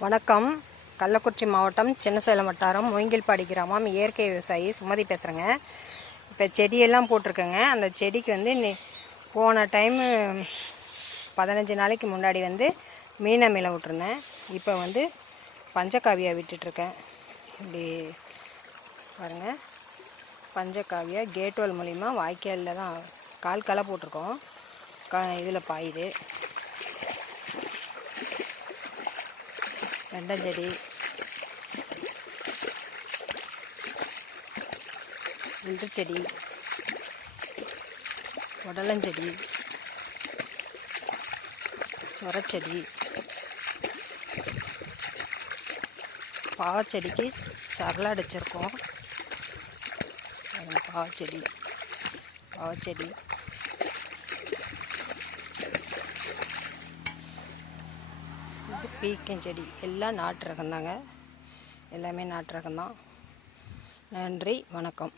வணக்கம். கள்ளக்குறிச்சி மாவட்டம் சின்னசேலம் வட்டாரம் மொய்ங்கில்பாடி கிராமம். இயற்கை விவசாயி சுமதி பேசுகிறேங்க இப்போ செடியெல்லாம் போட்டிருக்கேங்க. அந்த செடிக்கு வந்து போன டைமு பதினஞ்சு நாளைக்கு முன்னாடி வந்து மீன மேலே விட்டுருந்தேன். இப்போ வந்து பஞ்சகாவியா விட்டுட்ருக்கேன். இப்படி பாருங்க. பஞ்சகாவியா கேட்வெல் மூலிமா வாய்க்காலில் தான் கால் களை போட்டிருக்கோம். க இதில் பாயுது. வெண்டஞ்செடி செடி உடலஞ்செடி. சொரச்செடி பாவச்செடிக்கு சரளை அடிச்சிருக்கோம். பாவச்செடி. பாவச்செடி. இது பீக்கஞ்செடி எல்லாம் நாட்டு ரகம் தாங்க எல்லாமே நாட்டு ரகம் தான் நன்றி வணக்கம்.